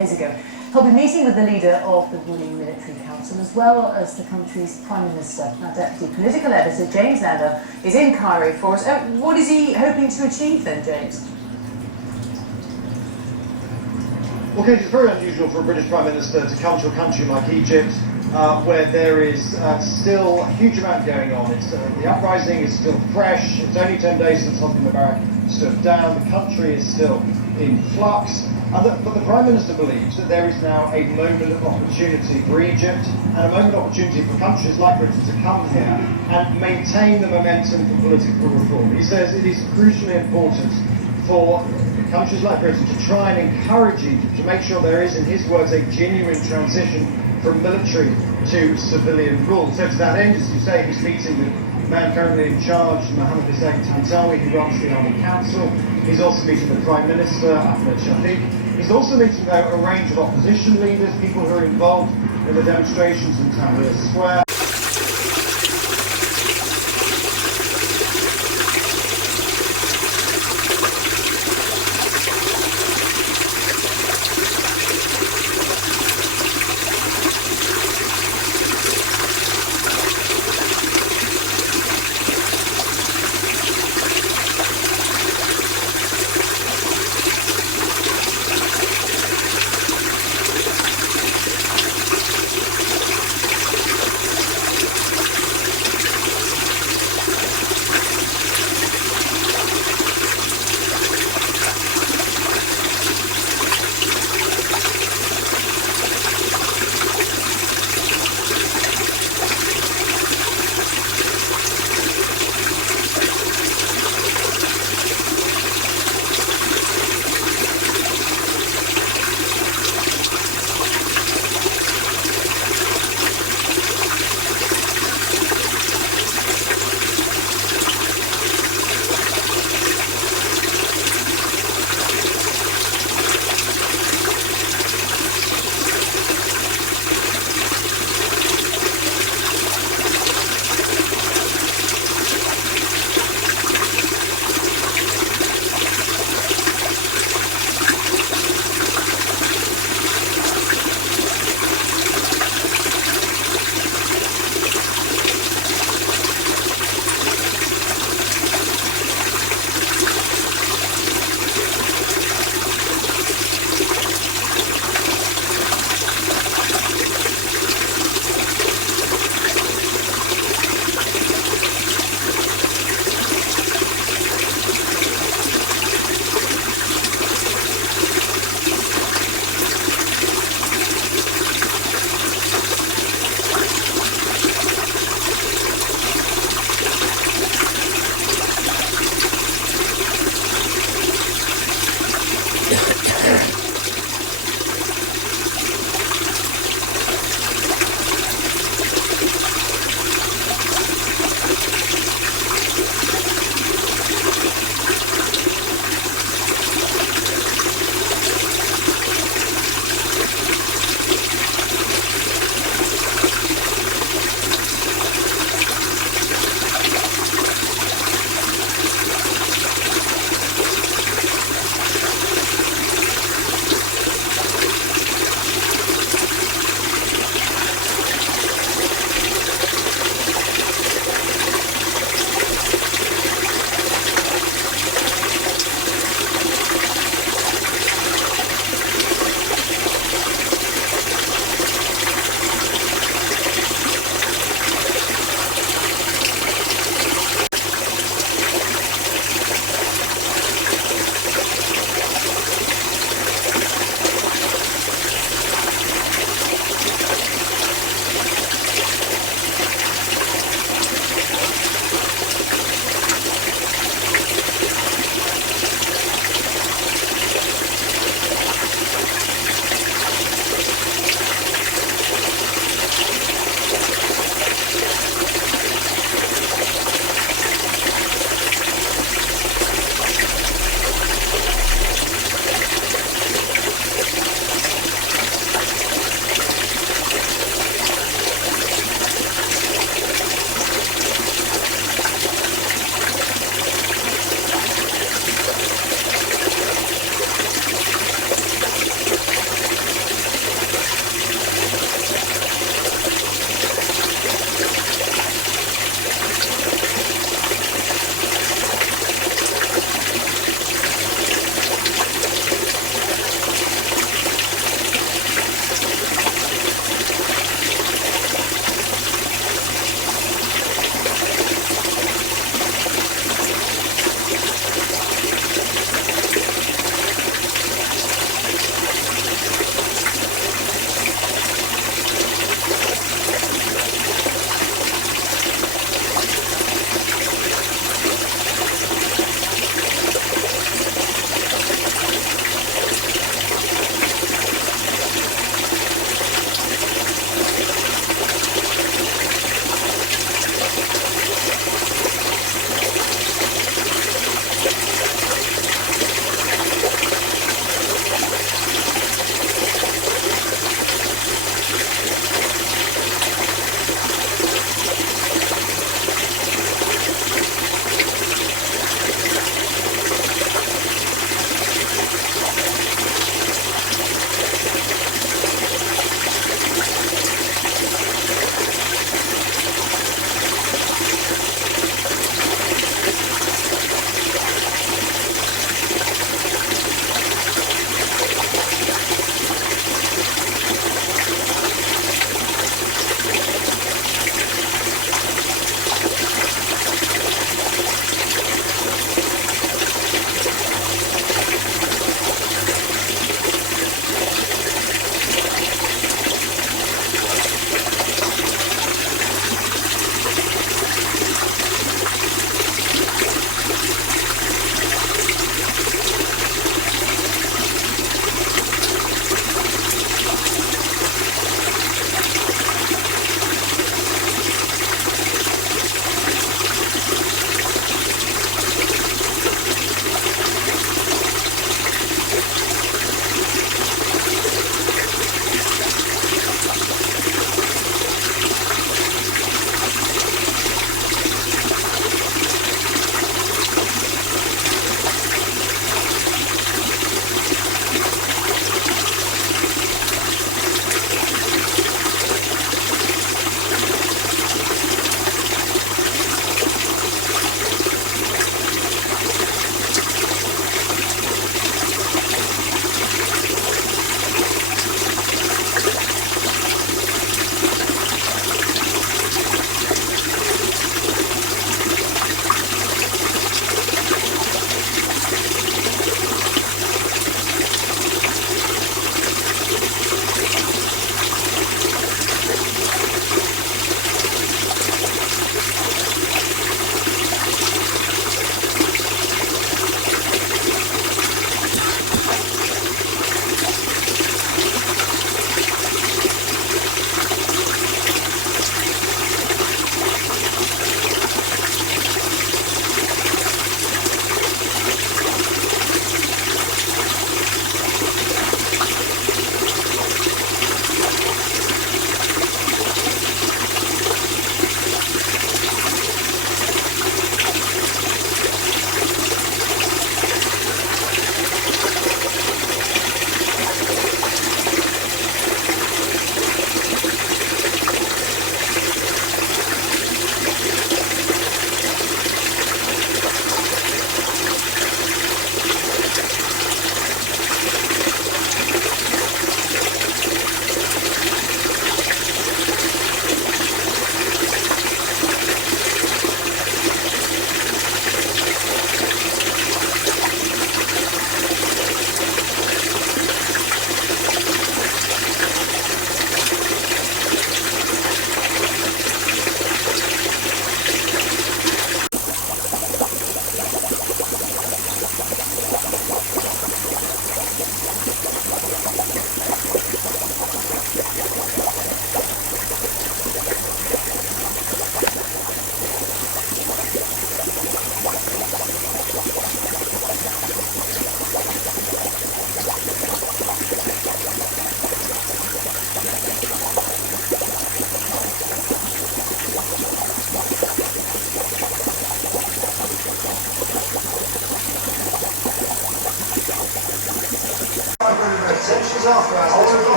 Days ago. He'll be meeting with the leader of the ruling military council as well as the country's Prime Minister. Our Deputy Political Editor James Lander is in Cairo for us. What is he hoping to achieve then, James? Well, Kate, it's very unusual for a British Prime Minister to come to a country like Egypt, where there is still a huge amount going on. The uprising is still fresh. It's only 10 days since Hosni Mubarak stood down. The country is still in flux. But the Prime Minister believes that there is now a moment of opportunity for Egypt and a moment of opportunity for countries like Britain to come here and maintain the momentum for political reform. He says it is crucially important for countries like Britain to try and encourage Egypt to make sure there is, in his words, a genuine transition from military to civilian rule. So to that end, as you say, he's meeting with the man currently in charge, Mohammed Hussein Tantawi, who runs the Army Council. He's also meeting the Prime Minister, Ahmed Shafiq. He's also meeting, though, a range of opposition leaders, people who are involved in the demonstrations in Tahrir Square.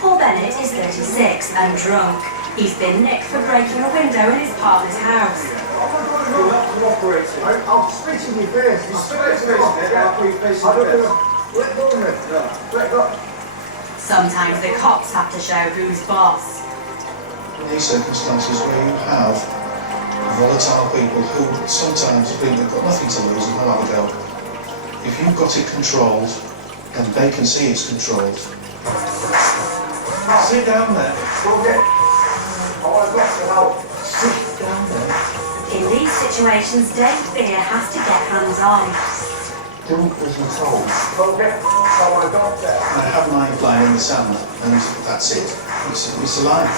Paul Bennett is 36 and drunk. He's been nicked for breaking a window in his partner's house. I'll spit in your face. Sometimes the cops have to show who's boss. In these circumstances where you have volatile people who sometimes think they've got nothing to lose and they'll have a go, if you've got it controlled and they can see it's controlled, sit down there. Sit down there. In these situations, Dave Beer has to get hands-on. Do as you're told. I have my line in the sand and that's it. It's alive.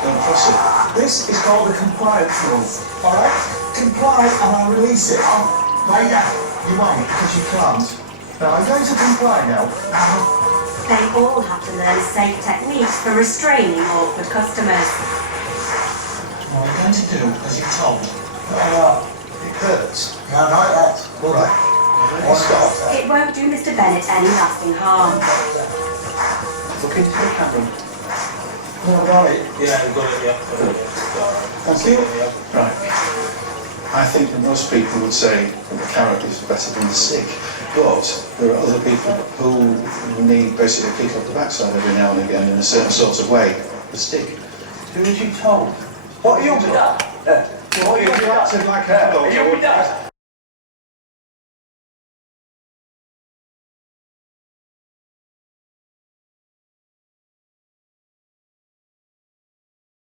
Don't cross it. This is called a compliance rule. Alright? Comply and I'll release it. You won't because you can't. Now I'm going to comply now. They all have to learn safe techniques for restraining awkward customers. What are you going to do as you're told? It hurts. Yeah, I know that. All right. Stop. It won't do Mr. Bennett any lasting harm. Look into the camera. All right. Yeah, we've got it, yeah. Thank you. Right. I think that most people would say that the carrot is better than the stick, but there are other people who need basically a kick off the backside every now and again in a certain sort of way. The stick. Do as you told. What are you doing? What are you acting like a dog?